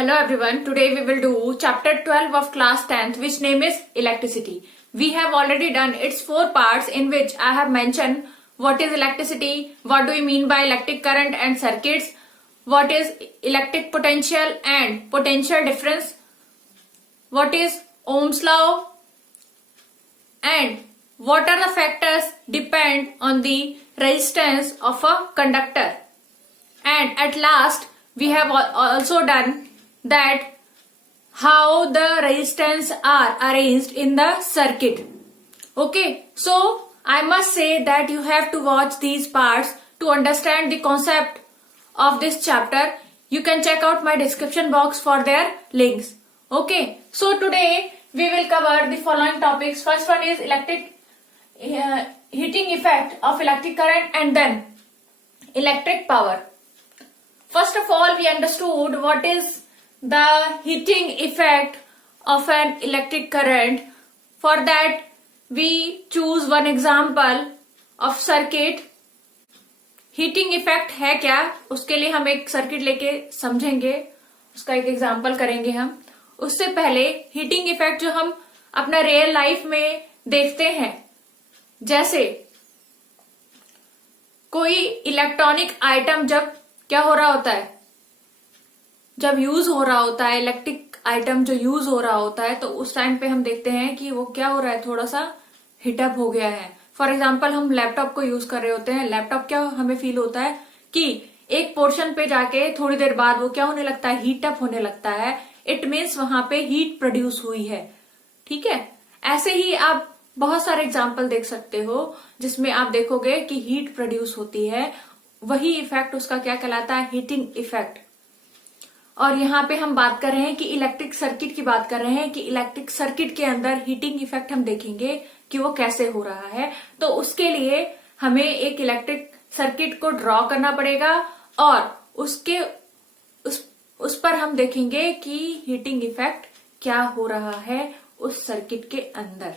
Hello everyone, today we will do chapter 12 of class 10th which name is electricity. We have already done its 4 parts in which I have mentioned what is electricity, what do we mean by electric current and circuits, what is electric potential and potential difference, what is Ohm's law and what are the factors depend on the resistance of a conductor. And at last we have also done that how the resistance are arranged in the circuit. Okay, so I must say that you have to watch these parts to understand the concept of this chapter. You can check out my description box for their links. Okay, so today we will cover the following topics. First one is heating effect of electric current and then electric power. First of all, we understood what is the heating effect of an electric current. For that, we choose one example of circuit. Heating effect है क्या, उसके लिए हम एक circuit लेके समझेंगे, उसका एक एग्जांपल करेंगे हम. उससे पहले हीटिंग इफेक्ट जो हम अपना रियल लाइफ में देखते हैं, जैसे कोई इलेक्ट्रॉनिक आइटम जब क्या हो रहा होता है, जब यूज हो रहा होता है, इलेक्ट्रिक आइटम जो यूज हो रहा होता है, तो उस टाइम पे हम देखते हैं कि वो क्या हो रहा है, थोड़ा सा हीटअप हो गया है. फॉर एग्जाम्पल हम लैपटॉप को यूज कर रहे होते हैं. लैपटॉप क्या हमें फील होता है कि एक पोर्शन पे जाके थोड़ी देर बाद वो क्या होने लगता है, हीटअप होने लगता है. इट मीन्स वहां पे हीट प्रोड्यूस हुई है. ठीक है, ऐसे ही आप बहुत सारे एग्जाम्पल देख सकते हो जिसमें आप देखोगे कि हीट प्रोड्यूस होती है. वही इफेक्ट उसका क्या कहलाता है, हीटिंग इफेक्ट. और यहाँ पे हम बात कर रहे हैं कि इलेक्ट्रिक सर्किट की बात कर रहे हैं कि इलेक्ट्रिक सर्किट के अंदर हीटिंग इफेक्ट हम देखेंगे कि वो कैसे हो रहा है. तो उसके लिए हमें एक इलेक्ट्रिक सर्किट को ड्रॉ करना पड़ेगा और उसके उस पर हम देखेंगे कि हीटिंग इफेक्ट क्या हो रहा है उस सर्किट के अंदर.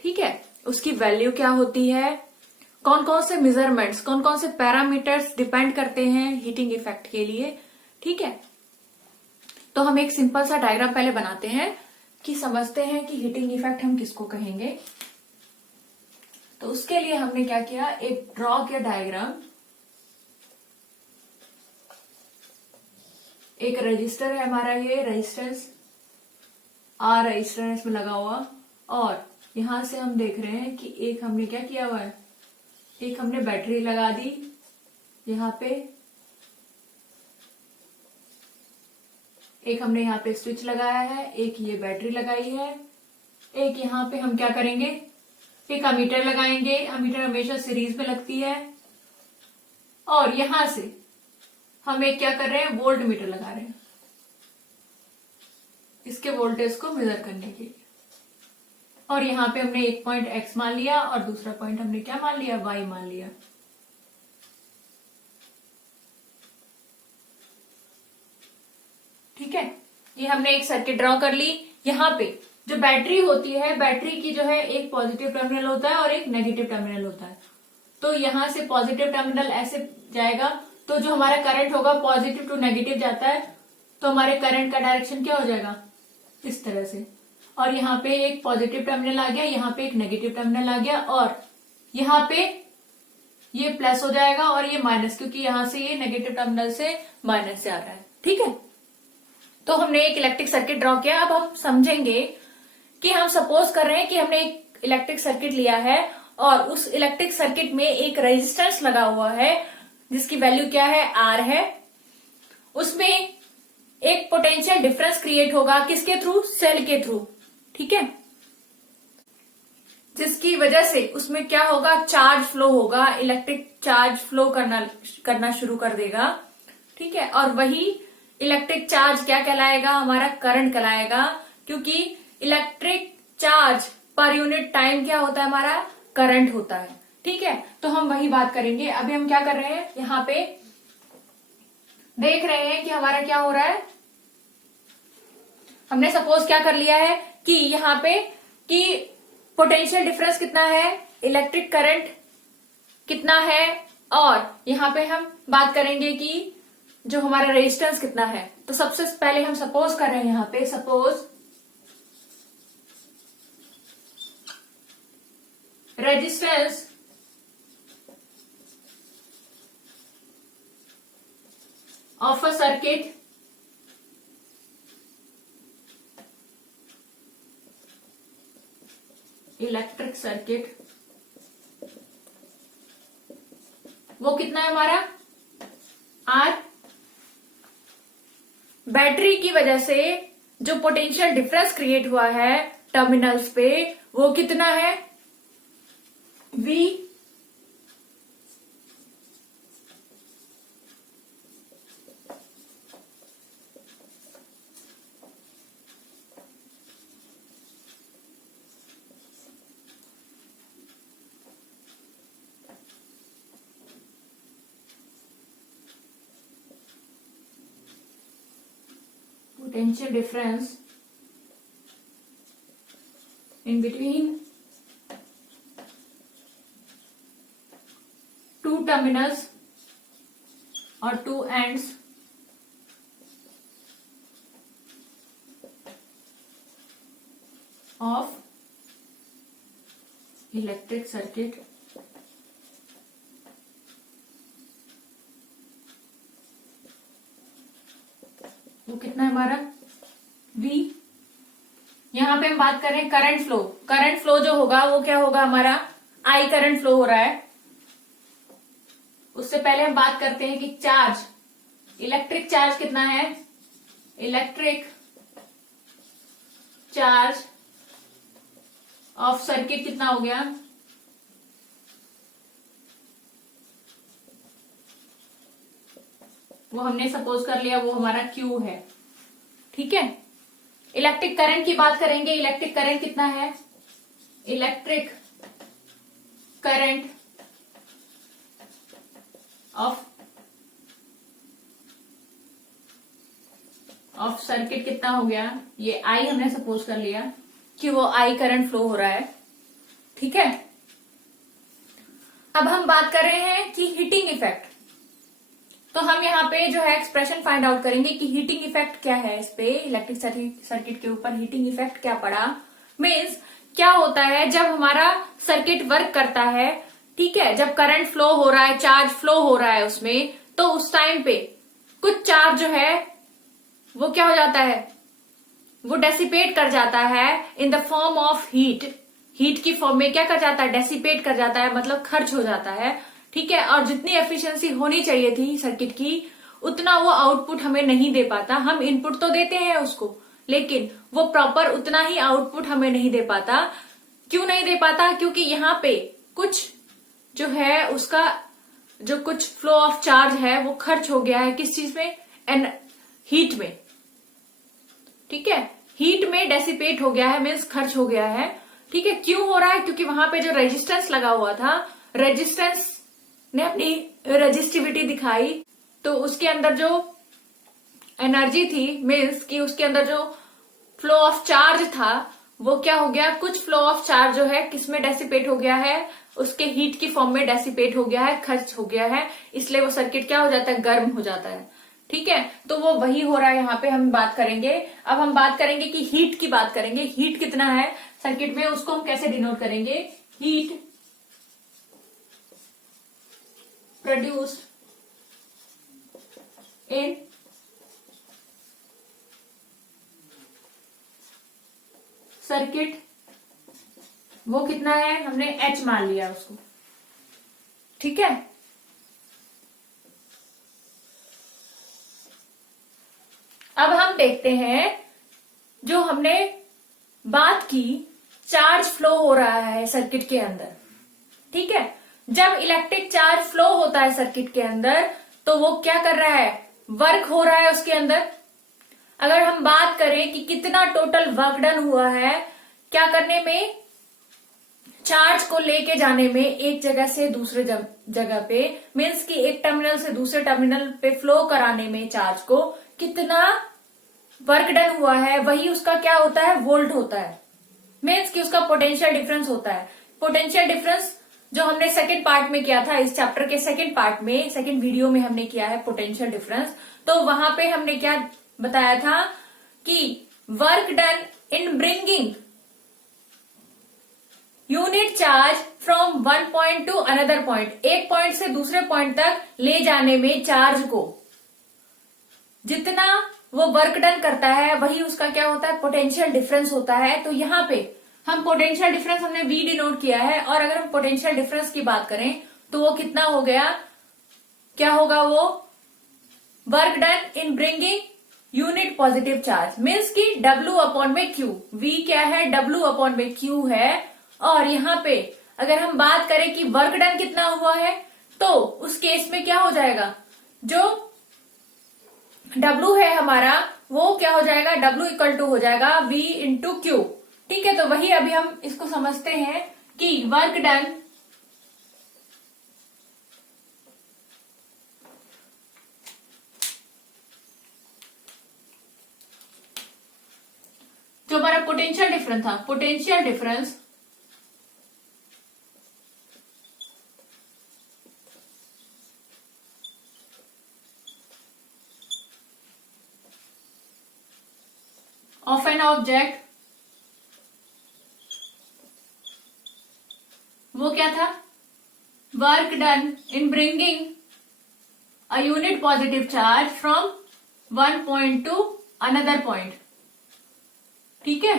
ठीक है, उसकी वैल्यू क्या होती है, कौन कौन से मेजरमेंट्स, कौन कौन से पैरामीटर्स डिपेंड करते हैं हीटिंग इफेक्ट के लिए. ठीक है, तो हम एक सिंपल सा डायग्राम पहले बनाते हैं कि समझते हैं कि हीटिंग इफेक्ट हम किसको कहेंगे. तो उसके लिए हमने क्या किया, एक ड्रॉ किया डायग्राम. एक रजिस्टर है हमारा, ये रेजिस्टेंस आर रजिस्टर है इसमें लगा हुआ, और यहां से हम देख रहे हैं कि एक हमने क्या किया हुआ है, एक हमने बैटरी लगा दी यहां पे, एक हमने यहाँ पे स्विच लगाया है, एक ये बैटरी लगाई है, एक यहाँ पे हम क्या करेंगे, एक अमीटर लगाएंगे. अमीटर हमेशा सीरीज में लगती है. और यहां से हम एक क्या कर रहे हैं, वोल्ट मीटर लगा रहे हैं इसके वोल्टेज को मेजर करने के लिए. और यहाँ पे हमने एक पॉइंट एक्स मान लिया और दूसरा पॉइंट हमने क्या मान लिया, वाई मान लिया. ठीक है, ये हमने एक सर्किट ड्रॉ कर ली. यहाँ पे जो बैटरी होती है, बैटरी की जो है एक पॉजिटिव टर्मिनल होता है और एक नेगेटिव टर्मिनल होता है. तो यहां से पॉजिटिव टर्मिनल ऐसे जाएगा, तो जो हमारा करंट होगा पॉजिटिव टू नेगेटिव जाता है, तो हमारे करंट का डायरेक्शन क्या हो जाएगा, इस तरह से. और यहाँ पे एक पॉजिटिव टर्मिनल आ गया, यहाँ पे एक नेगेटिव टर्मिनल आ गया, और यहाँ पे ये प्लस हो जाएगा और ये माइनस, क्योंकि यहां से ये नेगेटिव टर्मिनल से माइनस से आ रहा है. ठीक है, तो हमने एक इलेक्ट्रिक सर्किट ड्रॉ किया. अब हम समझेंगे कि हम सपोज कर रहे हैं कि हमने एक इलेक्ट्रिक सर्किट लिया है और उस इलेक्ट्रिक सर्किट में एक रेजिस्टेंस लगा हुआ है जिसकी वैल्यू क्या है, आर है. उसमें एक पोटेंशियल डिफरेंस क्रिएट होगा, किसके थ्रू, सेल के थ्रू. ठीक है, जिसकी वजह से उसमें क्या होगा, चार्ज फ्लो होगा, इलेक्ट्रिक चार्ज फ्लो करना शुरू कर देगा. ठीक है, और वही इलेक्ट्रिक चार्ज क्या कहलाएगा, हमारा करंट कहलाएगा, क्योंकि electric charge per unit time क्या होता है, हमारा करंट होता है. ठीक है, तो हम वही बात करेंगे. अभी हम क्या कर रहे हैं, यहाँ पे देख रहे हैं कि हमारा क्या हो रहा है. हमने सपोज क्या कर लिया है कि यहाँ पे कि पोटेंशियल डिफरेंस कितना है, इलेक्ट्रिक करंट कितना है, और यहाँ पे हम बात करेंगे कि जो हमारा रेजिस्टेंस कितना है। तो सबसे पहले हम सपोज कर रहे हैं यहां पे, suppose resistance of a circuit electric circuit, वो कितना है हमारा R। बैटरी की वजह से जो पोटेंशियल डिफरेंस क्रिएट हुआ है टर्मिनल्स पे, वो कितना है V। potential difference in between two terminals or two ends of electric circuit वो कितना है हमारा V। यहां पे हम बात कर रहे हैं करंट फ्लो। करंट फ्लो जो होगा वो क्या होगा हमारा I करंट फ्लो हो रहा है। उससे पहले हम बात करते हैं कि चार्ज, इलेक्ट्रिक चार्ज कितना है। इलेक्ट्रिक चार्ज ऑफ सर्किट कितना हो गया, वो हमने सपोज कर लिया वो हमारा Q है। ठीक है, इलेक्ट्रिक करंट की बात करेंगे। इलेक्ट्रिक करंट कितना है, इलेक्ट्रिक करंट ऑफ सर्किट कितना हो गया, ये I हमने सपोज कर लिया कि वो I करंट फ्लो हो रहा है। ठीक है, अब हम बात कर रहे हैं कि हीटिंग इफेक्ट। तो हम यहाँ पे जो है एक्सप्रेशन फाइंड आउट करेंगे कि हीटिंग इफेक्ट क्या है। इस पे इलेक्ट्रिक सर्किट के ऊपर हीटिंग इफेक्ट क्या पड़ा। मीन्स क्या होता है जब हमारा सर्किट वर्क करता है, ठीक है, जब करंट फ्लो हो रहा है, चार्ज फ्लो हो रहा है उसमें, तो उस टाइम पे कुछ चार्ज जो है वो क्या हो जाता है, वो डेसिपेट कर जाता है in the form of heat. Heat की फॉर्म में क्या कर जाता है, डेसिपेट कर जाता है, मतलब खर्च हो जाता है। ठीक है, और जितनी एफिशिएंसी होनी चाहिए थी सर्किट की उतना वो आउटपुट हमें नहीं दे पाता। हम इनपुट तो देते हैं उसको, लेकिन वो प्रॉपर उतना ही आउटपुट हमें नहीं दे पाता। क्यों नहीं दे पाता, क्योंकि यहाँ पे कुछ जो है उसका जो कुछ फ्लो ऑफ चार्ज है वो खर्च हो गया है किस चीज में, हीट में। ठीक है, हीट में डेसिपेट हो गया है, मीन्स खर्च हो गया है। ठीक है, क्यों हो रहा है, क्योंकि वहां पे जो रेजिस्टेंस लगा हुआ था, रेजिस्टेंस ने अपनी रेजिस्टिविटी दिखाई, तो उसके अंदर जो एनर्जी थी, मीन्स कि उसके अंदर जो फ्लो ऑफ चार्ज था वो क्या हो गया, कुछ फ्लो ऑफ चार्ज जो है किसमें डेसिपेट हो गया है, उसके हीट की फॉर्म में डेसिपेट हो गया है, खर्च हो गया है। इसलिए वो सर्किट क्या हो जाता है, गर्म हो जाता है। ठीक है, तो वो वही हो रहा है यहाँ पे हम बात करेंगे। अब हम बात करेंगे कि हीट की बात करेंगे। हीट कितना है सर्किट में, उसको हम कैसे डिनोट करेंगे। हीट प्रोड्यूस्ड इन सर्किट, वो कितना है, हमने H मान लिया उसको। ठीक है, अब हम देखते हैं जो हमने बात की, चार्ज फ्लो हो रहा है सर्किट के अंदर। ठीक है, जब इलेक्ट्रिक चार्ज फ्लो होता है सर्किट के अंदर तो वो क्या कर रहा है, वर्क हो रहा है उसके अंदर। अगर हम बात करें कि कितना टोटल वर्क डन हुआ है क्या करने में, चार्ज को लेके जाने में एक जगह से दूसरे जगह पे, मीन्स कि एक टर्मिनल से दूसरे टर्मिनल पे फ्लो कराने में चार्ज को कितना वर्क डन हुआ है, वही उसका क्या होता है, वोल्ट होता है। मीन्स कि उसका पोटेंशियल डिफरेंस होता है। पोटेंशियल डिफरेंस जो हमने सेकंड पार्ट में किया था, इस चैप्टर के सेकंड पार्ट में, सेकंड वीडियो में हमने किया है पोटेंशियल डिफरेंस। तो वहां पे हमने क्या बताया था कि work done in bringing unit charge from one point two another point, एक पॉइंट से दूसरे पॉइंट तक ले जाने में चार्ज को जितना वो वर्क डन करता है वही उसका क्या होता है, पोटेंशियल डिफरेंस होता है। तो यहाँ पे हम पोटेंशियल डिफरेंस हमने V डिनोट किया है, और अगर हम पोटेंशियल डिफरेंस की बात करें तो वो कितना हो गया, क्या होगा वो, work done in bringing unit positive charge, means की W अपॉन में Q, V क्या है, W अपॉन में Q है। और यहाँ पे अगर हम बात करें कि वर्क डन कितना हुआ है, तो उस केस में क्या हो जाएगा, जो W है हमारा वो क्या हो जाएगा, W इक्वल टू हो जाएगा V इंटू Q। ठीक है, तो वही अभी हम इसको समझते हैं कि वर्क डन जो हमारा पोटेंशियल डिफरेंस था, potential difference of an object, वो क्या था, work done in bringing a unit positive charge from one point two another point. ठीक है,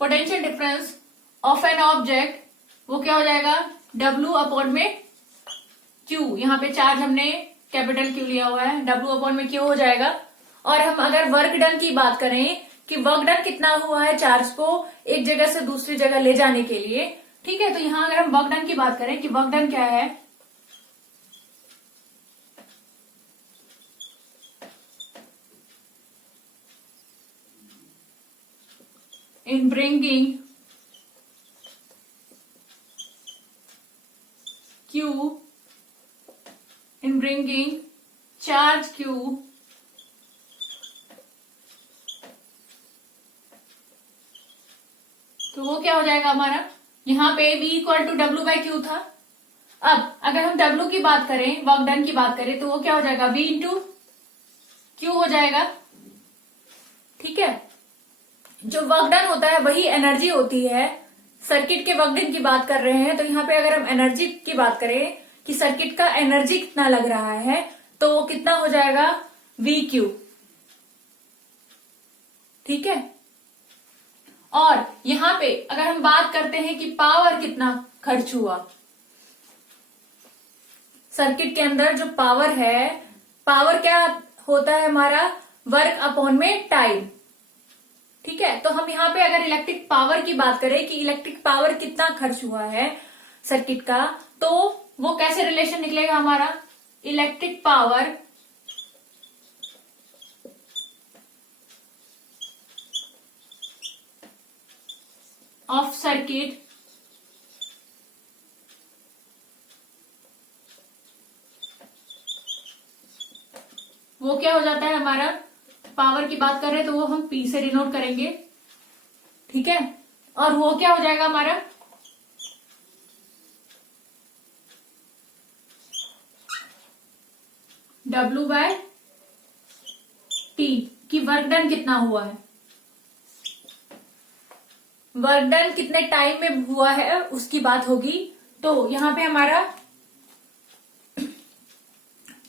potential difference of an object वो क्या हो जाएगा, W अपॉन में Q, यहाँ पे चार्ज हमने कैपिटल Q लिया हुआ है, W अपॉन में Q हो जाएगा। और हम अगर वर्क डन की बात करें कि वर्क डन कितना हुआ है चार्ज को एक जगह से दूसरी जगह ले जाने के लिए, ठीक है, तो यहां अगर हम वर्क डन की बात करें कि वर्क डन क्या है, in bringing Q, in bringing charge Q तो वो क्या हो जाएगा हमारा, यहाँ पे V equal to W by Q था। अब अगर हम W की बात करें, वर्क डन की बात करें, तो वो क्या हो जाएगा, V इंटू Q हो जाएगा। ठीक है, जो वर्क डन होता है वही एनर्जी होती है। सर्किट के वर्क डन की बात कर रहे हैं, तो यहाँ पे अगर हम एनर्जी की बात करें कि सर्किट का एनर्जी कितना लग रहा है, तो वो कितना हो जाएगा, VQ। ठीक है, और यहां पे अगर हम बात करते हैं कि पावर कितना खर्च हुआ, सर्किट के अंदर जो पावर है, पावर क्या होता है हमारा, वर्क अपॉन में टाइम। ठीक है, तो हम यहाँ पे अगर इलेक्ट्रिक पावर की बात करें कि इलेक्ट्रिक पावर कितना खर्च हुआ है सर्किट का, तो वो कैसे रिलेशन निकलेगा हमारा, इलेक्ट्रिक पावर ऑफ सर्किट वो क्या हो जाता है हमारा, पावर की बात कर रहे हैं तो वो हम P से डिनोट करेंगे। ठीक है, और वो क्या हो जाएगा हमारा, W बाय T की वर्क डन कितना हुआ है, वर्क डन कितने टाइम में हुआ है उसकी बात होगी। तो यहां पे हमारा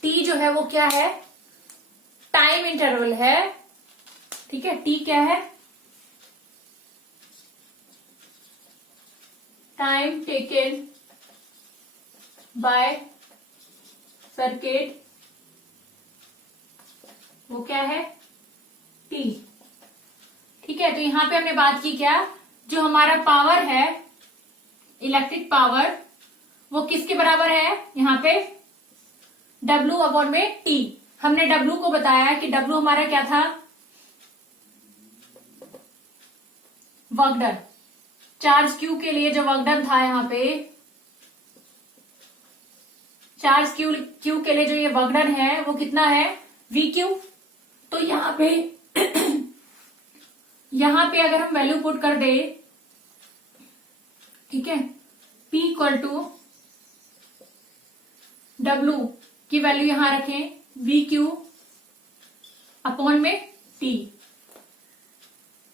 T जो है वो क्या है, टाइम इंटरवल है। ठीक है, T क्या है, टाइम टेकन बाय सर्किट, वो क्या है, T। ठीक है, तो यहां पे हमने बात की क्या, जो हमारा पावर है, इलेक्ट्रिक पावर, वो किसके बराबर है, यहाँ पे W अपॉन में T। हमने W को बताया कि W हमारा क्या था, वर्क डन, चार्ज Q के लिए जो वर्क डन था यहाँ पे, चार्ज Q के लिए जो ये वर्क डन है वो कितना है, VQ। तो यहाँ पे अगर हम वैल्यू पुट कर दे ठीक है। P इक्वल टू W की वैल्यू यहां रखें, VQ अपॉन में T।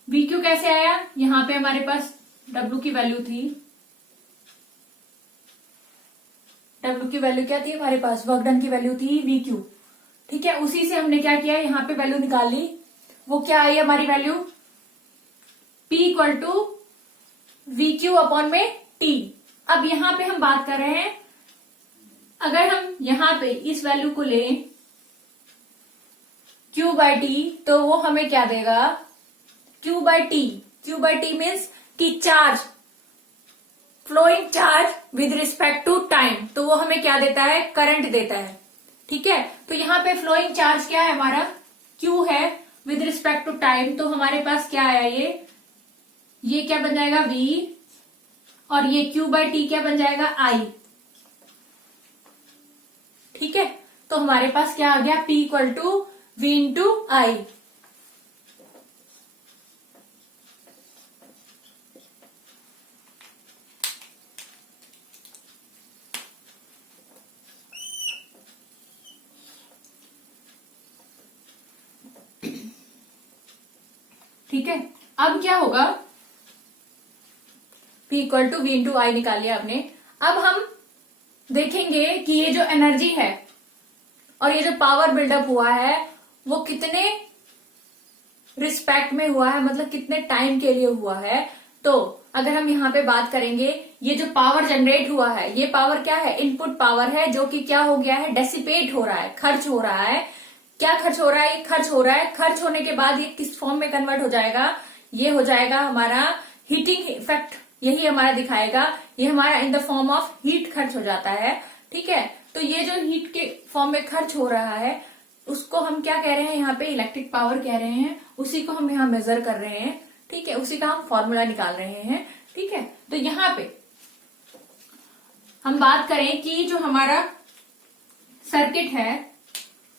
VQ कैसे आया, यहां पे हमारे पास W की वैल्यू थी, W की वैल्यू क्या थी हमारे पास, वर्क डन की वैल्यू थी VQ। ठीक है, उसी से हमने क्या किया, यहां पे वैल्यू निकाल ली। वो क्या आई हमारी वैल्यू, P equal to VQ upon में T। अब यहां पे हम बात कर रहे हैं, अगर हम यहां पे इस वैल्यू को लें Q बाई टी, तो वो हमें क्या देगा, Q by t. Q by t means कि charge, flowing charge with respect to time, तो वो हमें क्या देता है, करंट देता है। ठीक है, तो यहाँ पे फ्लोइंग चार्ज क्या है हमारा, Q है विद रिस्पेक्ट टू टाइम, तो हमारे पास क्या आया, ये क्या बन जाएगा V, और ये Q बाई टी क्या बन जाएगा I। ठीक है, तो हमारे पास क्या आ गया, P equal to V into I। ठीक है, अब क्या होगा, P equal to V into I निकाल लिया आपने। अब हम देखेंगे कि ये जो एनर्जी है और ये जो पावर बिल्डअप हुआ है वो कितने रिस्पेक्ट में हुआ है, मतलब कितने टाइम के लिए हुआ है। तो अगर हम यहाँ पे बात करेंगे, ये जो पावर जनरेट हुआ है, ये पावर क्या है, इनपुट पावर है, जो कि क्या हो गया है, डेसिपेट हो रहा है, खर्च हो रहा है। क्या खर्च हो रहा है, खर्च हो रहा है। खर्च होने के बाद ये किस फॉर्म में कन्वर्ट हो जाएगा, ये हो जाएगा हमारा हीटिंग इफेक्ट, यही हमारा दिखाएगा, ये हमारा in the form of heat खर्च हो जाता है। ठीक है, तो ये जो हीट के फॉर्म में खर्च हो रहा है उसको हम क्या कह रहे हैं, यहाँ पे इलेक्ट्रिक पावर कह रहे हैं, उसी को हम यहाँ मेजर कर रहे हैं। ठीक है, उसी का हम फॉर्मूला निकाल रहे हैं। ठीक है, तो यहाँ पे हम बात करें कि जो हमारा सर्किट है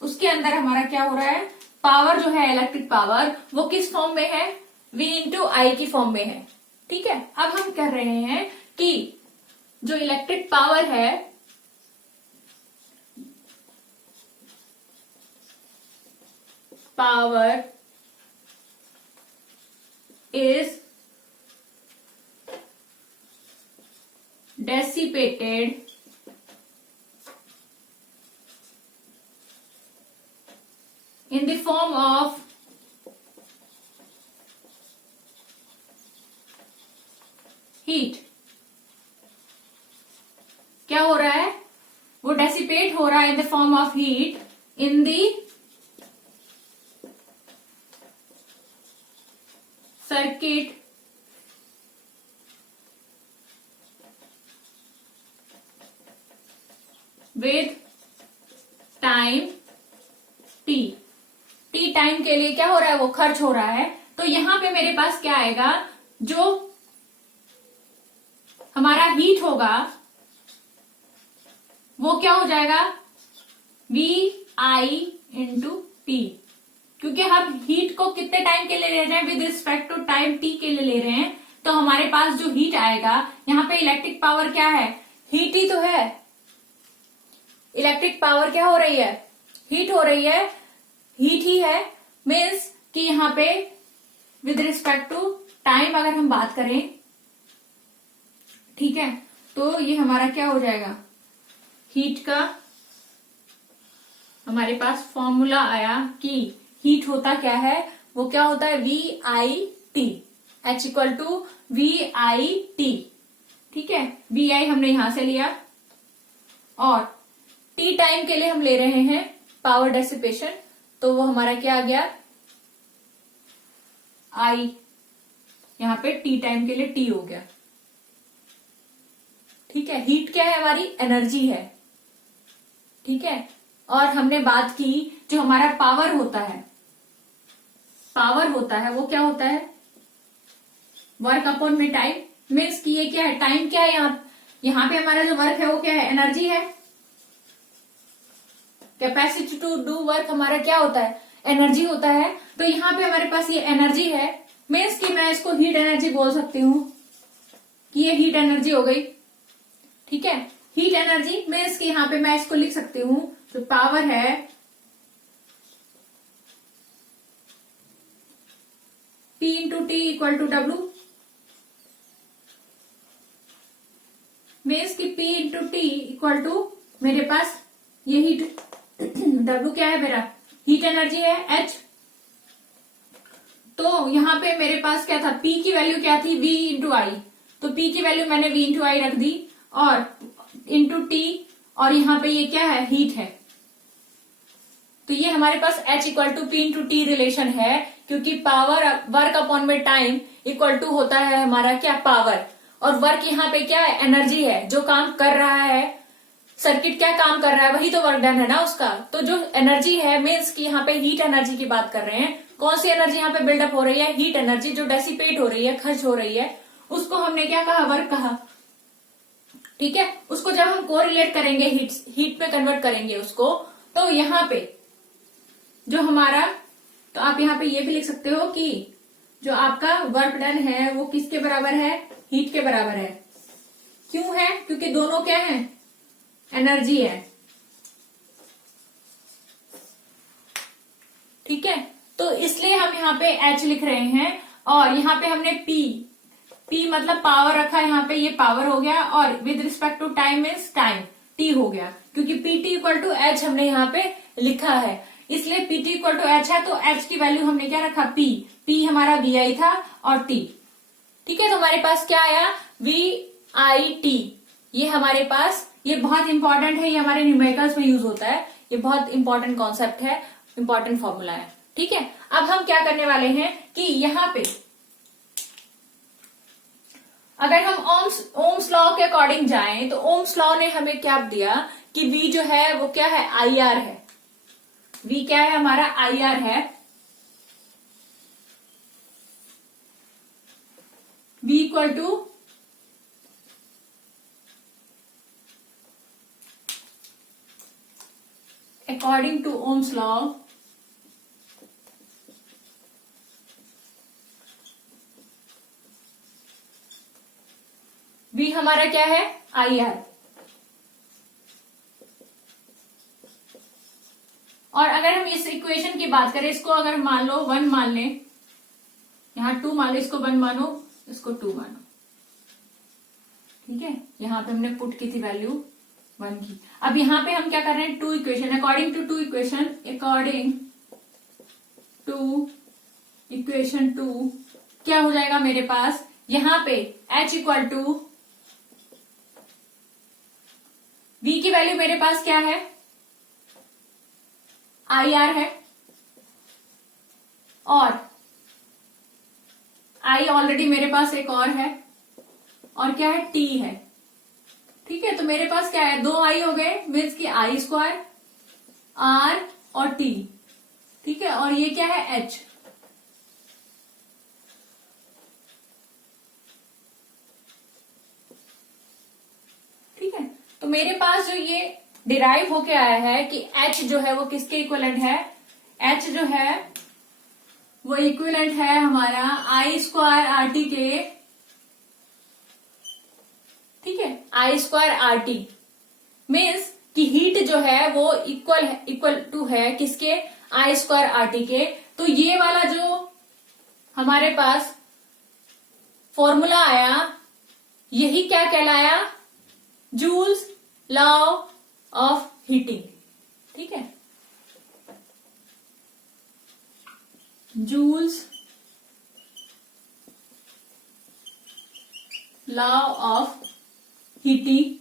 उसके अंदर हमारा क्या हो रहा है, पावर जो है इलेक्ट्रिक पावर वो किस फॉर्म में है, V इंटू I की फॉर्म में है। ठीक है, अब हम कर रहे हैं कि जो इलेक्ट्रिक पावर है power is dissipated in the form of heat। क्या हो रहा है, वो डेसिपेट हो रहा है in the form of heat in the circuit with time T. T time के लिए क्या हो रहा है, वो खर्च हो रहा है। तो यहां पे मेरे पास क्या आएगा, जो हमारा हीट होगा वो क्या हो जाएगा, V I इंटू टी। क्योंकि हम हीट को कितने टाइम के लिए ले रहे हैं, with respect to time T के लिए ले रहे हैं, तो हमारे पास जो हीट आएगा, यहाँ पे इलेक्ट्रिक पावर क्या है, हीट ही तो है। इलेक्ट्रिक पावर क्या हो रही है, हीट हो रही है, हीट ही है, मीन्स कि यहाँ पे विद रिस्पेक्ट टू टाइम अगर हम बात करें, ठीक है, तो ये हमारा क्या हो जाएगा, हीट का हमारे पास फॉर्मूला आया कि हीट होता क्या है, वो क्या होता है, V I T, H equal to V I T। ठीक है, V I हमने यहां से लिया और T टाइम के लिए हम ले रहे हैं पावर डेसिपेशन, तो वो हमारा क्या आ गया, I, यहां पे T टाइम के लिए T हो गया। ठीक है, हीट क्या है, हमारी एनर्जी है। ठीक है, और हमने बात की जो हमारा पावर होता है, पावर होता है वो क्या होता है, वर्क अपॉन में टाइम, मीन्स कि ये क्या है, टाइम क्या है, यहां पे हमारा जो वर्क है वो क्या है, एनर्जी है। कैपेसिटी टू डू वर्क हमारा क्या होता है, एनर्जी होता है। तो यहाँ पे हमारे पास ये एनर्जी है, मीन्स कि मैं इसको हीट एनर्जी बोल सकती हूँ। कि ये हीट एनर्जी हो गई। ठीक है, हीट एनर्जी मीन्स कि यहाँ पे मैं इसको लिख सकती हूं, जो पावर है P into T equal to W, means कि P into T equal to मेरे पास ये हीट W क्या है मेरा, हीट एनर्जी है H। तो यहाँ पे मेरे पास क्या था, P की वैल्यू क्या थी, V इंटू आई, तो P की वैल्यू मैंने V इंटू आई रख दी और इंटू टी, और यहाँ पे ये क्या है, हीट है। तो ये हमारे पास H equal to P into T relation है, क्योंकि पावर वर्क अपॉन में टाइम इक्वल टू होता है हमारा क्या, पावर, और वर्क यहाँ पे क्या है, एनर्जी है। जो काम कर रहा है सर्किट, क्या काम कर रहा है, वही तो वर्क डन है ना उसका। तो जो एनर्जी है मीन्स कि यहाँ पे हीट एनर्जी की बात कर रहे हैं। कौन सी एनर्जी यहाँ पे बिल्डअप हो रही है, हीट एनर्जी, जो डेसिपेट हो रही है, खर्च हो रही है, उसको हमने क्या कहा, वर्क कहा। ठीक है, उसको जब हम कोरिलेट करेंगे, हीट में कन्वर्ट करेंगे उसको, तो यहाँ पे जो हमारा, तो आप यहाँ पे ये भी लिख सकते हो कि जो आपका वर्क डन है वो किसके बराबर है, हीट के बराबर है। क्यों है, क्योंकि दोनों क्या है, एनर्जी है। ठीक है, तो इसलिए हम यहाँ पे H लिख रहे हैं, और यहाँ पे हमने P मतलब पावर रखा है, यहाँ पे ये पावर हो गया, और with respect to time means time, T हो गया, क्योंकि PT इक्वल टू H हमने यहाँ पे लिखा है, इसलिए PT इक्वल टू H है। तो H की वैल्यू हमने क्या रखा, P हमारा VI था और T। ठीक है, तो हमारे पास क्या आया, VIT। ये हमारे पास, ये बहुत इंपॉर्टेंट है, ये हमारे न्यूमेरिकल्स में यूज होता है, ये बहुत इंपॉर्टेंट कॉन्सेप्ट है, इंपॉर्टेंट फॉर्मूला है। ठीक है, अब हम क्या करने वाले हैं कि यहाँ पे अगर हम ओम्स लॉ के अकॉर्डिंग जाएं, तो ओम्स लॉ ने हमें क्या दिया कि V जो है वो क्या है, IR है। V क्या है हमारा, IR है। V equal to according to Ohm's law, V हमारा क्या है, IR। और अगर हम इस इक्वेशन की बात करें, इसको अगर मान लो 1 मान लें, यहाँ 2 मान लो, इसको 1 मानो, इसको 2 मानो। ठीक है, यहाँ पे हमने पुट की थी वैल्यू 1 की। अब यहाँ पे हम क्या कर रहे हैं, 2 इक्वेशन, अकॉर्डिंग टू इक्वेशन 2 क्या हो जाएगा मेरे पास, यहाँ पे H इक्वल टू V की वैल्यू मेरे पास क्या है, IR है, और I ऑलरेडी मेरे पास एक और है, और क्या है, T है। ठीक है, तो मेरे पास क्या है, 2 I हो गए, मीन्स की I स्क्वायर, R और T। ठीक है, और ये क्या है, H। ठीक है, तो मेरे पास जो ये डिराइव होके आया है कि H जो है वो किसके इक्विवेलेंट है, H जो है वो इक्विवेलेंट है हमारा I स्क्वायर RT के। ठीक है, I स्क्वायर RT मीन्स कि हीट जो है वो इक्वल टू है किसके, I स्क्वायर RT के। तो ये वाला जो हमारे पास फॉर्मूला आया, यही क्या कहलाया, जूल्स लॉ ऑफ हीटिंग। ठीक है, जूल्स लॉ ऑफ हीटिंग।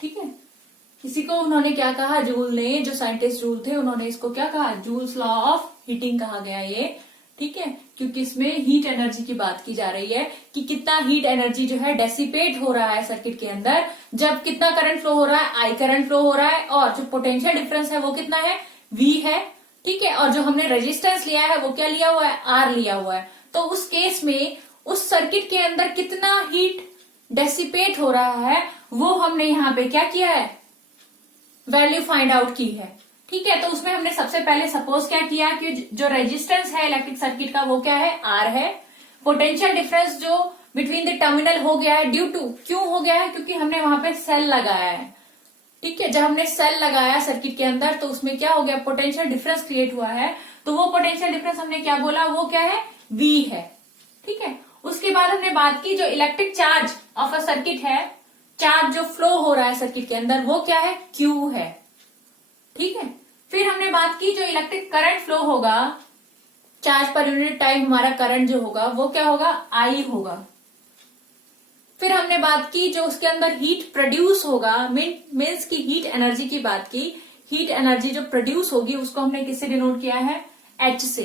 ठीक है, इसी को उन्होंने क्या कहा, जूल ने, जो साइंटिस्ट जूल थे, उन्होंने इसको क्या कहा, जूल्स लॉ ऑफ हीटिंग कहा गया ये। ठीक है, क्योंकि इसमें हीट एनर्जी की बात की जा रही है कि कितना हीट एनर्जी जो है डेसिपेट हो रहा है सर्किट के अंदर, जब कितना करंट फ्लो हो रहा है, आई करंट फ्लो हो रहा है, और जो पोटेंशियल डिफरेंस है वो कितना है, V है। ठीक है, और जो हमने रेजिस्टेंस लिया है वो क्या लिया हुआ है, R लिया हुआ है। तो उस केस में उस सर्किट के अंदर कितना हीट डेसिपेट हो रहा है वो हमने यहाँ पे क्या किया है, वैल्यू फाइंड आउट की है। ठीक है, तो उसमें हमने सबसे पहले सपोज क्या किया कि जो रेजिस्टेंस है इलेक्ट्रिक सर्किट का वो क्या है, आर है। पोटेंशियल डिफरेंस जो बिटवीन द टर्मिनल हो गया है ड्यू टू, क्यों हो गया है, क्योंकि हमने वहां पे सेल लगाया है। ठीक है, जब हमने सेल लगाया सर्किट के अंदर तो उसमें क्या हो गया, पोटेंशियल डिफरेंस क्रिएट हुआ है। तो वो पोटेंशियल डिफरेंस हमने क्या बोला, वो क्या है, वी है। ठीक है, उसके बाद हमने बात की जो electric charge of a circuit है, चार्ज जो फ्लो हो रहा है सर्किट के अंदर वो क्या है, क्यू है। ठीक है, फिर हमने बात की जो इलेक्ट्रिक करंट फ्लो होगा चार्ज पर यूनिट टाइम, हमारा करंट जो होगा वो क्या होगा, आई होगा। फिर हमने बात की जो उसके अंदर हीट प्रोड्यूस होगा, मीन्स की हीट एनर्जी की बात की। हीट एनर्जी जो प्रोड्यूस होगी उसको हमने किससे डिनोट किया है, एच से।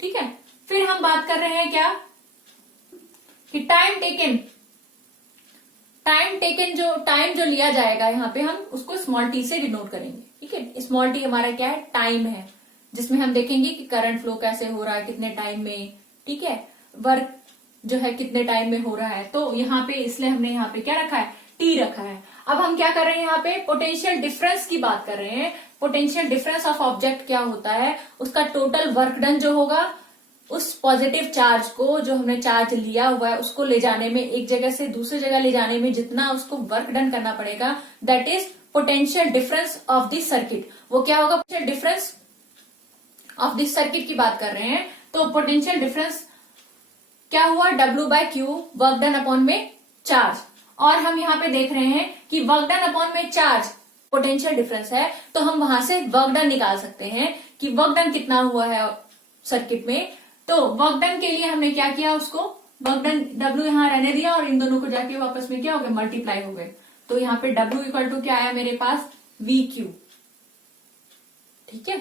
ठीक है, फिर हम बात कर रहे हैं क्या कि टाइम टेकन जो टाइम जो लिया जाएगा यहाँ पे हम उसको स्मॉल टी से डिनोट करेंगे। ठीक है, स्मॉल टी हमारा क्या है, टाइम है, जिसमें हम देखेंगे कि करंट फ्लो कैसे हो रहा है, कितने टाइम में। ठीक है, वर्क जो है कितने टाइम में हो रहा है। तो यहाँ पे इसलिए हमने यहाँ पे क्या रखा है, टी रखा है। अब हम क्या कर रहे हैं, यहाँ पे पोटेंशियल डिफरेंस की बात कर रहे हैं। पोटेंशियल डिफरेंस ऑफ ऑब्जेक्ट क्या होता है, उसका टोटल वर्क डन जो होगा उस पॉजिटिव चार्ज को, जो हमने चार्ज लिया हुआ है उसको ले जाने में, एक जगह से दूसरी जगह ले जाने में जितना उसको वर्क डन करना पड़ेगा, that is potential difference of the circuit. वो क्या होगा, potential difference of the circuit की बात कर रहे हैं। तो पोटेंशियल डिफरेंस क्या हुआ, W by Q, work done upon में चार्ज। और हम यहाँ पे देख रहे हैं कि वर्क डन अपॉन में चार्ज पोटेंशियल डिफरेंस है, तो हम वहां से वर्क डन निकाल सकते हैं कि वर्क डन कितना हुआ है सर्किट में। तो वर्क डन के लिए हमने क्या किया, उसको वर्क डन W यहां रहने दिया और इन दोनों को जाके वापस में क्या हो गया, मल्टीप्लाई हो गए। तो यहाँ पे W इक्वल टू क्या आया मेरे पास, VQ। ठीक है,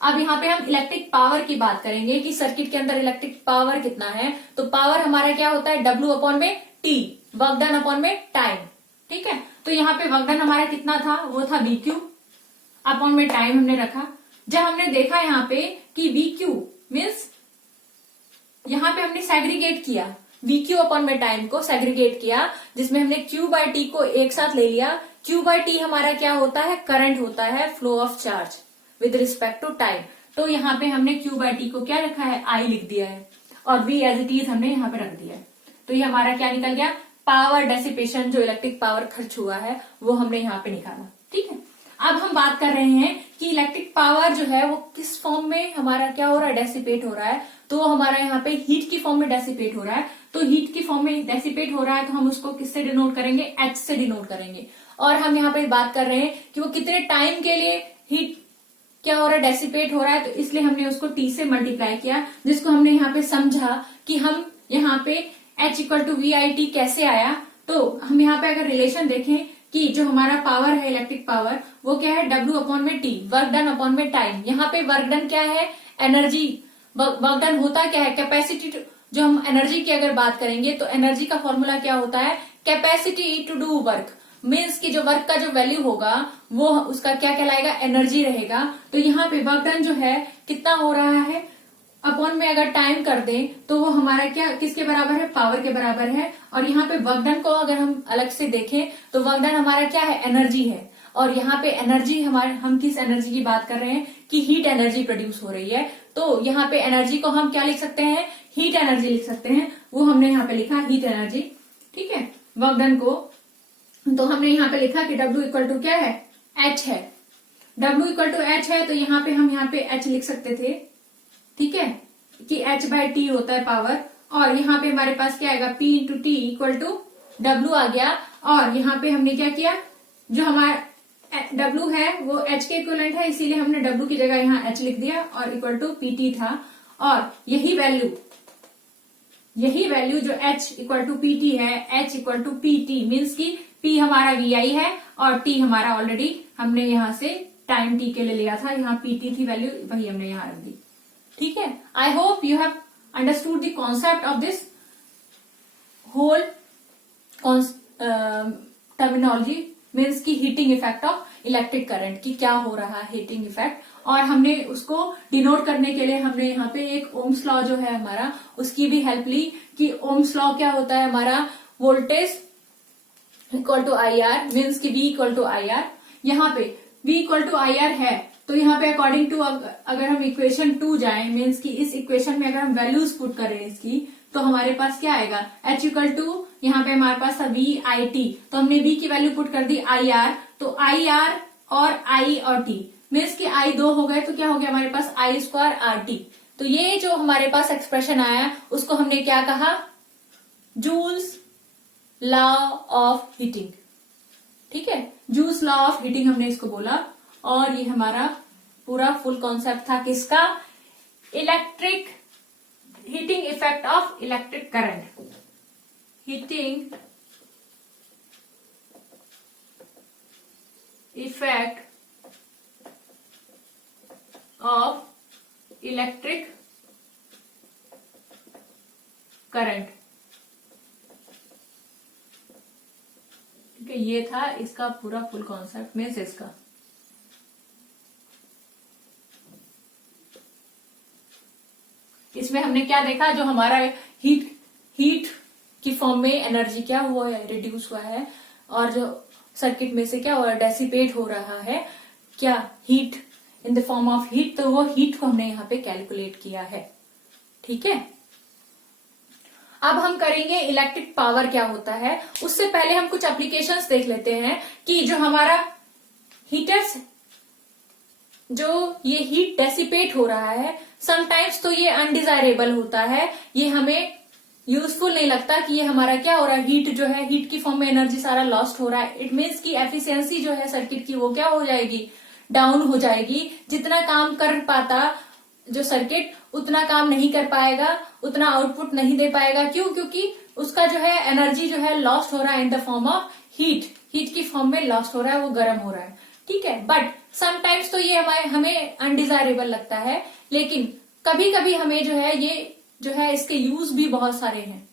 अब यहाँ पे हम इलेक्ट्रिक पावर की बात करेंगे कि सर्किट के अंदर इलेक्ट्रिक पावर कितना है। तो पावर हमारा क्या होता है, W अपॉन में T, वर्क डन अपॉन में टाइम। ठीक है, तो यहाँ पे वर्क डन हमारा कितना था, वो था VQ अपॉन में टाइम हमने रखा। जब हमने देखा यहाँ पे कि VQ मीन्स यहाँ पे हमने सेग्रीगेट किया, VQ अपॉन में टाइम को सेग्रीगेट किया, जिसमें हमने Q बाय T को एक साथ ले लिया। Q बाय T हमारा क्या होता है, करंट होता है, flow of charge with respect to time. तो यहाँ पे हमने Q बाय T को क्या रखा है, I लिख दिया है, और V एज इट इज हमने यहाँ पे रख दिया है। तो ये हमारा क्या निकल गया, पावर डेसिपेशन, जो इलेक्ट्रिक पावर खर्च हुआ है वो हमने यहाँ पे निकाला। ठीक है, अब हम बात कर रहे हैं कि इलेक्ट्रिक पावर जो है वो किस फॉर्म में हमारा क्या हो रहा है, डेसिपेट हो रहा है। तो हमारा यहाँ पे हीट की फॉर्म में डेसिपेट हो रहा है। तो हीट की फॉर्म में डेसिपेट हो रहा है तो हम उसको किससे डिनोट करेंगे, H से डिनोट करेंगे। और हम यहाँ पे बात कर रहे हैं कि वो कितने टाइम के लिए हीट क्या हो रहा है, डेसिपेट हो रहा है। तो इसलिए हमने उसको T से मल्टीप्लाई किया, जिसको हमने यहाँ पे समझा कि हम यहाँ पे H इक्वल टू VIT कैसे आया। तो हम यहाँ पे अगर रिलेशन देखें कि जो हमारा पावर है इलेक्ट्रिक पावर, वो क्या है, W अपॉन में T, वर्क डन अपॉन में टाइम। यहाँ पे वर्क डन क्या है, एनर्जी। वर्क डन होता क्या है, कैपेसिटी। जो हम एनर्जी की अगर बात करेंगे तो एनर्जी का फॉर्मूला क्या होता है, capacity to do work. Means की जो वर्क का जो वैल्यू होगा वो उसका क्या कहलाएगा, एनर्जी रहेगा। तो यहाँ पे वर्क डन जो है कितना हो रहा है, अपॉन में अगर टाइम कर दें तो वो हमारा क्या किसके बराबर है, पावर के बराबर है। और यहाँ पे वर्क डन को अगर हम अलग से देखें तो वर्क डन हमारा क्या है, एनर्जी है। और यहाँ पे एनर्जी हमारे, हम किस एनर्जी की बात कर रहे हैं कि हीट एनर्जी प्रोड्यूस हो रही है। तो यहाँ पे एनर्जी को हम क्या लिख सकते हैं, हीट एनर्जी लिख सकते हैं। वो हमने यहाँ पे लिखा हीट एनर्जी। ठीक है, वर्क डन को तो हमने यहाँ पे लिखा कि W इक्वल टू क्या है, H है। W इक्वल टू H है तो यहाँ पे हम यहाँ पे H लिख सकते थे। ठीक है, कि H बाय T होता है पावर। और यहाँ पे हमारे पास क्या आएगा, P into T equal to W आ गया। और यहाँ पे हमने क्या किया, जो हमारा W है वो H के इक्वलेंट है, इसीलिए हमने W की जगह यहाँ H लिख दिया और इक्वल टू PT था। और यही वैल्यू जो H इक्वल टू PT है, H equal to PT means की P हमारा VI है और T हमारा ऑलरेडी हमने यहाँ से टाइम T के लिए लिया था, यहाँ PT थी वैल्यू, वही हमने यहाँ रख दी। ठीक है, I hope you have understood the concept of this whole terminology, means की heating effect of electric current की क्या हो रहा है, हीटिंग इफेक्ट। और हमने उसको डिनोट करने के लिए हमने यहाँ पे एक ओम्स लॉ जो है हमारा, उसकी भी हेल्प ली कि ओम्स लॉ क्या होता है हमारा, voltage equal to IR means की V इक्वल टू IR। यहाँ पे V equal to I R है, तो यहाँ पे अकॉर्डिंग टू अगर हम इक्वेशन 2 जाए, मीन्स की इस इक्वेशन में अगर हम वैल्यूज पुट करें इसकी, तो हमारे पास क्या आएगा, H इक्वल टू यहाँ पे हमारे पास था V आई टी, तो हमने V की वैल्यू पुट कर दी आई आर, तो आई आर और I और T मीन्स की I 2 हो गए, तो क्या हो गया हमारे पास I स्क्वायर आर टी। तो ये जो हमारे पास एक्सप्रेशन आया उसको हमने क्या कहा, जूल्स लॉ ऑफ हीटिंग। ठीक है, जूल्स लॉ ऑफ हीटिंग हमने इसको बोला, और ये हमारा पूरा फुल कॉन्सेप्ट था किसका, electric heating effect of electric current, heating effect of electric current. ठीक है, ये था इसका पूरा फुल कॉन्सेप्ट मीन्स इसका। इसमें हमने क्या देखा, जो हमारा हीट की फॉर्म में एनर्जी क्या हुआ है, रिड्यूस हुआ है, और जो सर्किट में से क्या हुआ है, डेसिपेट हो रहा है क्या, heat in the form of heat, तो वो हीट को हमने यहाँ पे कैलकुलेट किया है। ठीक है, अब हम करेंगे इलेक्ट्रिक पावर क्या होता है। उससे पहले हम कुछ एप्लीकेशंस देख लेते हैं कि जो हमारा हीटर्स, जो ये हीट डेसिपेट हो रहा है, समटाइम्स तो ये अनडिजायरेबल होता है, ये हमें यूजफुल नहीं लगता कि ये हमारा क्या हो रहा है, हीट जो है, हीट की फॉर्म में एनर्जी सारा लॉस्ट हो रहा है। इट मीन्स की एफिशिएंसी जो है सर्किट की वो क्या हो जाएगी, डाउन हो जाएगी। जितना काम कर पाता जो सर्किट उतना काम नहीं कर पाएगा, उतना आउटपुट नहीं दे पाएगा। क्यों, क्योंकि उसका जो है एनर्जी जो है लॉस्ट हो रहा है in the form of heat, heat की फॉर्म में लॉस्ट हो रहा है, वो गर्म हो रहा है। ठीक है, बट समटाइम्स तो ये हमें अनडिजायरेबल लगता है, लेकिन कभी कभी हमें जो है ये जो है इसके यूज भी बहुत सारे हैं।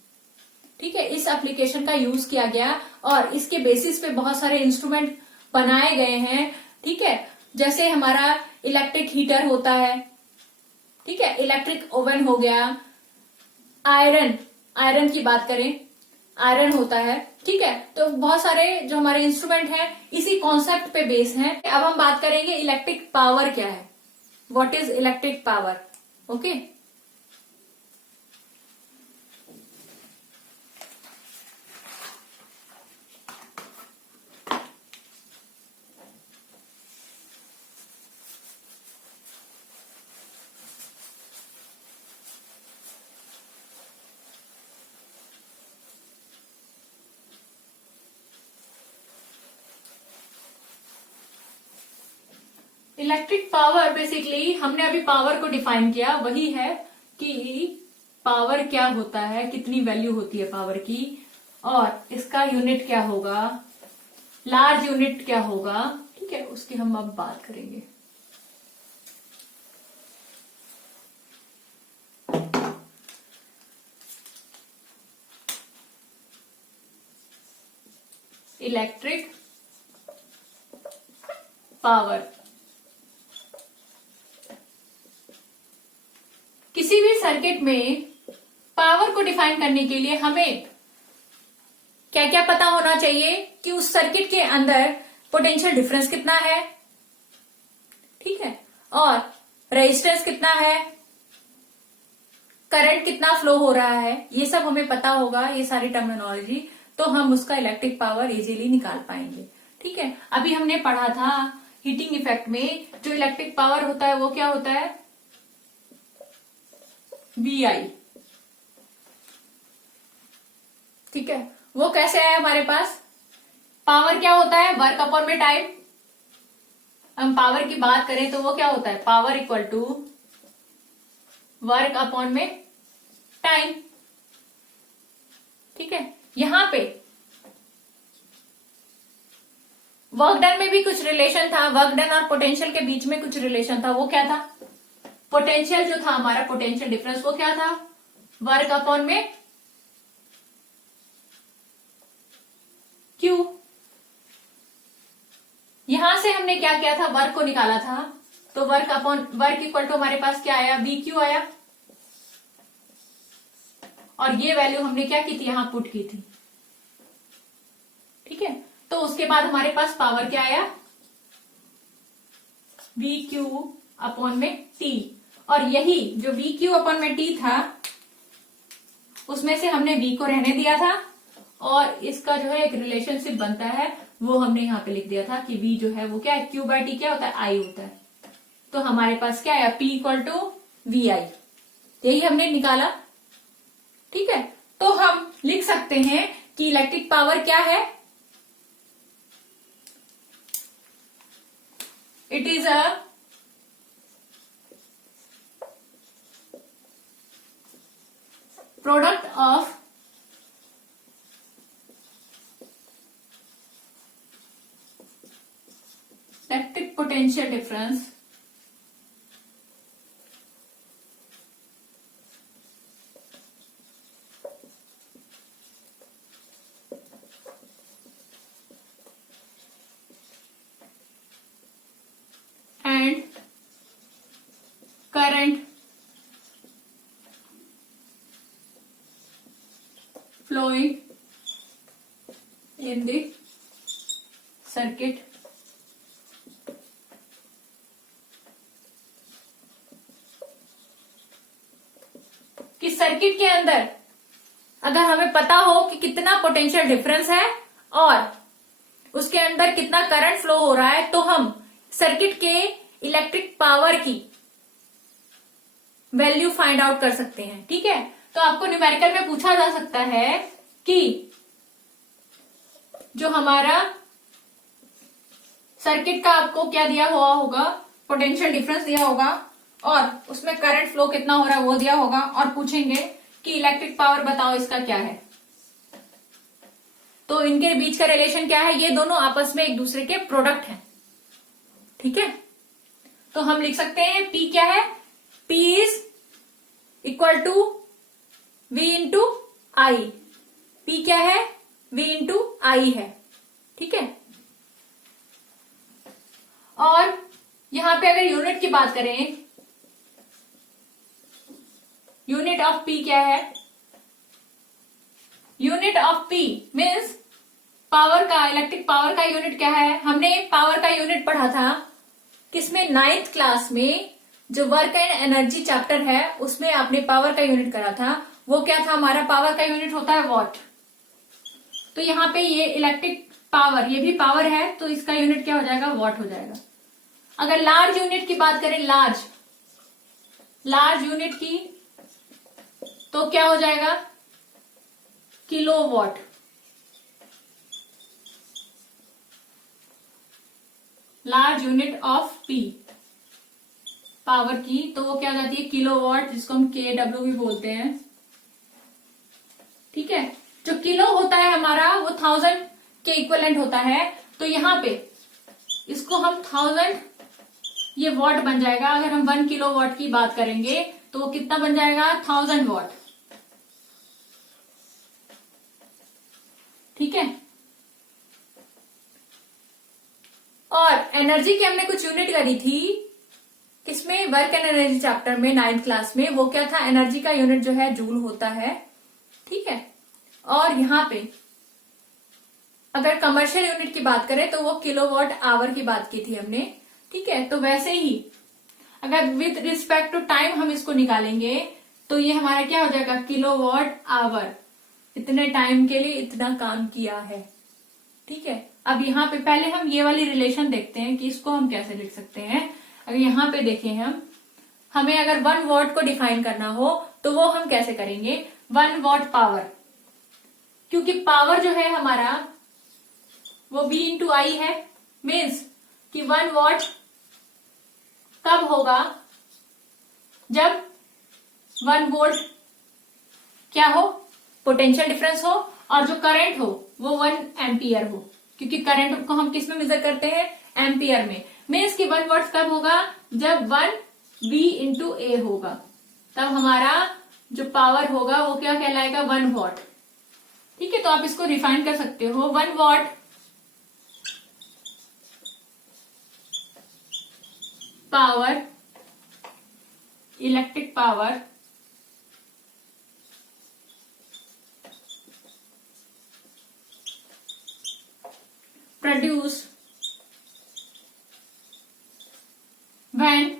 ठीक है, इस एप्लीकेशन का यूज किया गया और इसके बेसिस पे बहुत सारे इंस्ट्रूमेंट बनाए गए हैं। ठीक है, जैसे हमारा इलेक्ट्रिक हीटर होता है, ठीक है, इलेक्ट्रिक ओवन हो गया, आयरन की बात करें, आयरन होता है। ठीक है, तो बहुत सारे जो हमारे इंस्ट्रूमेंट हैं इसी कॉन्सेप्ट पे बेस हैं। अब हम बात करेंगे इलेक्ट्रिक पावर क्या है, what is electric power. Okay, electric power basically हमने अभी पावर को डिफाइन किया, वही है कि पावर क्या होता है, कितनी वैल्यू होती है पावर की, और इसका यूनिट क्या होगा, लार्ज यूनिट क्या होगा। ठीक है, उसकी हम अब बात करेंगे। इलेक्ट्रिक पावर, किसी भी सर्किट में पावर को डिफाइन करने के लिए हमें क्या क्या पता होना चाहिए कि उस सर्किट के अंदर पोटेंशियल डिफरेंस कितना है, ठीक है, और रेजिस्टेंस कितना है, करंट कितना फ्लो हो रहा है, ये सब हमें पता होगा, ये सारी टर्मिनोलॉजी, तो हम उसका इलेक्ट्रिक पावर इजीली निकाल पाएंगे। ठीक है, अभी हमने पढ़ा था हीटिंग इफेक्ट में जो इलेक्ट्रिक पावर होता है वो क्या होता है, VI। ठीक है, वो कैसे आया हमारे पास, पावर क्या होता है, वर्क अपॉन में टाइम। हम पावर की बात करें तो वो क्या होता है, power equal to work upon में टाइम। ठीक है, यहां पे वर्क डन में भी कुछ रिलेशन था, वर्क डन और पोटेंशियल के बीच में कुछ रिलेशन था, वो क्या था, पोटेंशियल जो था हमारा, पोटेंशियल डिफरेंस वो क्या था, वर्क अपॉन में क्यू। यहां से हमने क्या किया था, वर्क को निकाला था, तो वर्क इक्वल टू हमारे पास क्या आया, वी क्यू आया, और ये वैल्यू हमने क्या की थी, यहां पुट की थी। ठीक है, तो उसके बाद हमारे पास पावर क्या आया, वी क्यू अपॉन में टी। और यही जो वी क्यू अपॉन में टी था उसमें से हमने वी को रहने दिया था और इसका जो है एक रिलेशनशिप बनता है वो हमने यहाँ पे लिख दिया था कि वी जो है वो क्या है, क्यू बाई टी क्या होता है, आई होता है। तो हमारे पास क्या है, पी इक्वल टू वी आई, यही हमने निकाला। ठीक है, तो हम लिख सकते हैं कि इलेक्ट्रिक पावर क्या है, it is a product of electric potential difference and current flowing in the circuit कि सर्किट के अंदर अगर हमें पता हो कि कितना पोटेंशियल डिफरेंस है और उसके अंदर कितना करंट फ्लो हो रहा है तो हम सर्किट के इलेक्ट्रिक पावर की वैल्यू फाइंड आउट कर सकते हैं। ठीक है, तो आपको न्यूमेरिकल में पूछा जा सकता है कि जो हमारा सर्किट का आपको क्या दिया हुआ होगा, पोटेंशियल डिफरेंस दिया होगा और उसमें करंट फ्लो कितना हो रहा है वो दिया होगा और पूछेंगे कि इलेक्ट्रिक पावर बताओ इसका क्या है। तो इनके बीच का रिलेशन क्या है, ये दोनों आपस में एक दूसरे के प्रोडक्ट हैं। ठीक है, तो हम लिख सकते हैं P क्या है, P is equal to V into I. P क्या है, V इंटू आई है। ठीक है, और यहां पे अगर यूनिट की बात करें, यूनिट ऑफ P क्या है, unit of P means power का, इलेक्ट्रिक पावर का यूनिट क्या है। हमने पावर का यूनिट पढ़ा था किसमें, 9th क्लास में, जो वर्क एंड एनर्जी चैप्टर है उसमें आपने पावर का यूनिट करा था। वो क्या था, हमारा पावर का यूनिट होता है वॉट। तो यहाँ पे ये इलेक्ट्रिक पावर, ये भी पावर है तो इसका यूनिट क्या हो जाएगा, वॉट हो जाएगा। अगर लार्ज यूनिट की बात करें, लार्ज यूनिट की, तो क्या हो जाएगा, kilowatt. Large unit of P power की, तो वो क्या हो जाती है, किलोवाट, जिसको हम KW भी बोलते हैं। ठीक है, जो किलो होता है हमारा वो 1000 के इक्विवेलेंट होता है। तो यहां पे इसको हम 1000, ये वॉट बन जाएगा। अगर हम 1 किलोवाट की बात करेंगे तो वो कितना बन जाएगा, 1000 वॉट। ठीक है, और एनर्जी की हमने कुछ यूनिट करी थी किसमें, वर्क एंड एनर्जी चैप्टर में 9th क्लास में। वो क्या था, एनर्जी का यूनिट जो है जूल होता है। ठीक है, और यहां पे अगर कमर्शियल यूनिट की बात करें तो वो किलोवाट आवर की बात की थी हमने। ठीक है, तो वैसे ही अगर विद रिस्पेक्ट टू टाइम हम इसको निकालेंगे तो ये हमारा क्या हो जाएगा, किलोवाट आवर, इतने टाइम के लिए इतना काम किया है। ठीक है, अब यहाँ पे पहले हम ये वाली रिलेशन देखते हैं कि इसको हम कैसे लिख सकते हैं। अगर यहाँ पे देखें हमें अगर 1 वॉट को डिफाइन करना हो तो वो हम कैसे करेंगे, 1 वॉट पावर, क्योंकि पावर जो है हमारा वो V इंटू आई है। मीन्स कि 1 वॉट कब होगा, जब 1 वोल्ट क्या हो, पोटेंशियल डिफरेंस हो, और जो करंट हो वो 1 एम्पियर हो, क्योंकि करंट को हम किस में मेजर करते हैं, एम्पियर में। मीन्स कि 1 वॉट कब होगा, जब 1 V इंटू ए होगा, तब हमारा जो पावर होगा वो क्या कहलाएगा, 1 वॉट। ठीक है, तो आप इसको रिफाइन कर सकते हो, 1 what power, electric power produce when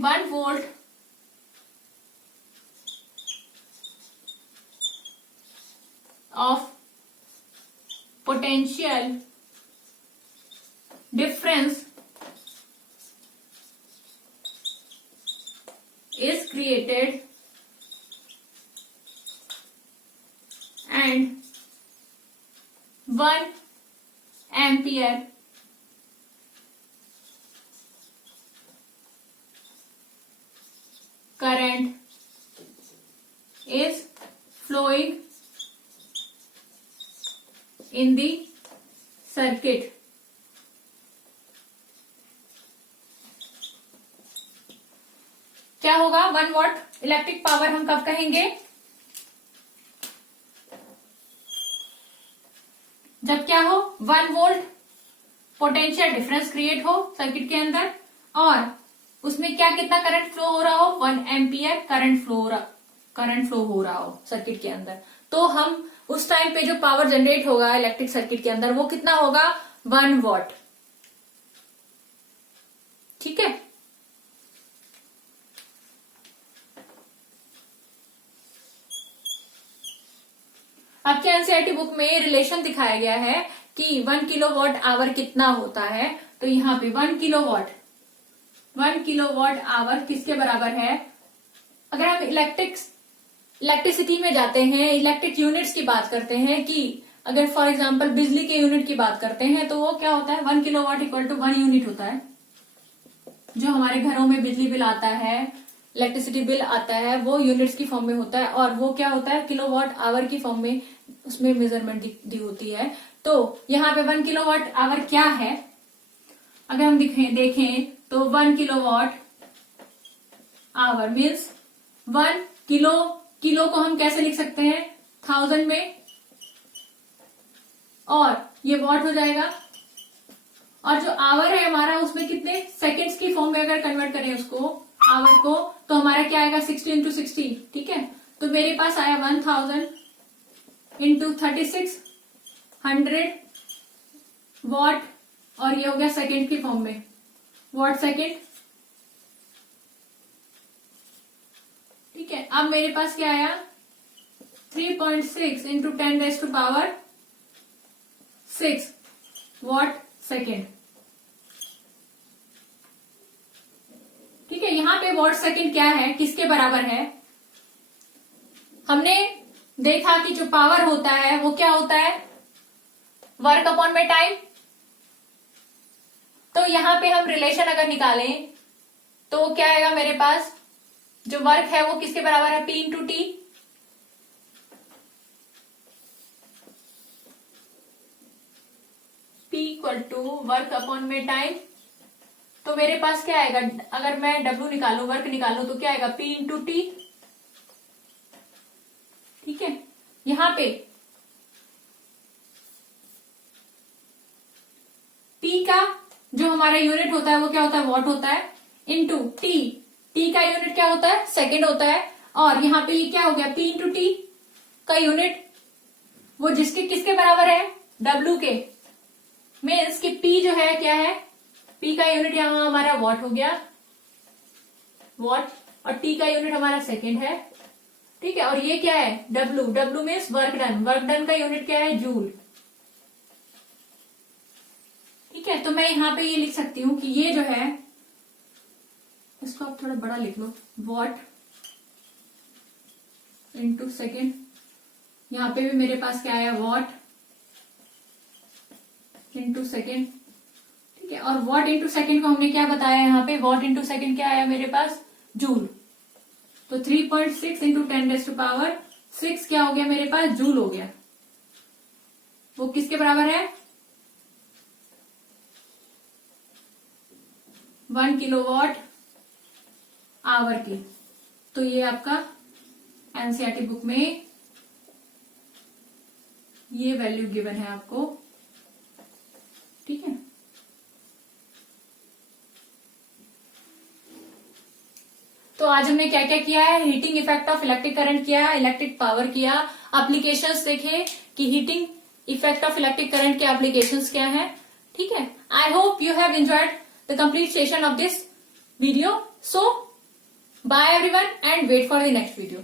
1 volt of potential difference is created and 1 ampere current is flowing in the circuit. क्या होगा 1 वॉट इलेक्ट्रिक पावर हम कब कहेंगे? जब क्या हो 1 वोल्ट पोटेंशियल डिफरेंस क्रिएट हो सर्किट के अंदर और उसमें क्या कितना करंट फ्लो हो रहा हो 1 एम्पियर करंट फ्लो हो रहा हो सर्किट के अंदर, तो हम उस टाइम पे जो पावर जनरेट होगा इलेक्ट्रिक सर्किट के अंदर वो कितना होगा 1 वॉट। ठीक है, आपके एनसीईआरटी बुक में रिलेशन दिखाया गया है कि 1 किलोवाट आवर कितना होता है। तो यहाँ पे 1 किलोवाट आवर किसके बराबर है? अगर हम इलेक्ट्रिसिटी में जाते हैं, इलेक्ट्रिक यूनिट्स की बात करते हैं कि अगर फॉर एग्जांपल बिजली के यूनिट की बात करते हैं तो वो क्या होता है 1 किलोवाट इक्वल टू 1 यूनिट होता है। जो हमारे घरों में बिजली बिल आता है, इलेक्ट्रिसिटी बिल आता है, वो यूनिट्स की फॉर्म में होता है और वो क्या होता है किलोवाट आवर की फॉर्म में उसमें मेजरमेंट दी होती है। तो यहाँ पे 1 किलोवाट आवर क्या है? अगर हम देखें तो 1 किलोवाट आवर मीन्स 1 किलो को हम कैसे लिख सकते हैं 1000 में और ये वॉट हो जाएगा और जो आवर है हमारा उसमें कितने सेकेंड्स की फॉर्म में अगर कन्वर्ट करें उसको आवर को तो हमारा क्या आएगा 60 इंटू 60। ठीक है, तो मेरे पास आया 1000 इंटू 3600 वॉट और ये हो गया सेकेंड की फॉर्म में वॉट सेकेंड। ठीक है, अब मेरे पास क्या आया 3.6 इंटू 10⁻⁶ वॉट सेकेंड। ठीक है, यहां पे वॉट सेकेंड क्या है किसके बराबर है? हमने देखा कि जो पावर होता है वो क्या होता है वर्क अपॉन में टाइम। तो यहां पे हम रिलेशन अगर निकालें तो क्या आएगा मेरे पास जो वर्क है वो किसके बराबर है P into T. P equal to work upon में टाइम। तो मेरे पास क्या आएगा अगर मैं W निकालू वर्क निकालू तो क्या आएगा P इंटू टी। ठीक है, यहां पे P का जो हमारा यूनिट होता है वो क्या होता है वॉट होता है इंटू टी का यूनिट क्या होता है सेकेंड होता है और यहाँ पे ये क्या हो गया P इंटू टी का यूनिट वो किसके बराबर है W के। मीन्स कि P जो है क्या है P का यूनिट यहाँ हमारा वॉट हो गया वॉट और T का यूनिट हमारा सेकेंड है। ठीक है, और ये क्या है W मीन्स वर्क डन का यूनिट क्या है जूल। ठीक है, तो मैं यहाँ पे ये लिख सकती हूँ कि ये जो है इसको आप थोड़ा बड़ा लिख लो वॉट इंटू सेकेंड। यहाँ पे भी मेरे पास क्या आया वॉट इंटू सेकेंड। ठीक है, और वॉट इंटू सेकेंड को हमने क्या बताया यहाँ पे वॉट इंटू सेकेंड क्या आया मेरे पास जूल। तो 3.6 इंटू 10⁻⁶ क्या हो गया मेरे पास जूल हो गया। वो किसके बराबर है 1 किलोवाट आवर की। तो ये आपका एनसीईआरटी बुक में ये वैल्यू गिवन है आपको। ठीक है, तो आज हमने क्या क्या किया है, heating effect of electric current किया, इलेक्ट्रिक पावर किया, एप्लीकेशंस देखे कि heating effect of electric current के एप्लीकेशंस क्या है। ठीक है, I hope you have enjoyed the complete session of this video. So bye everyone and wait for the next video.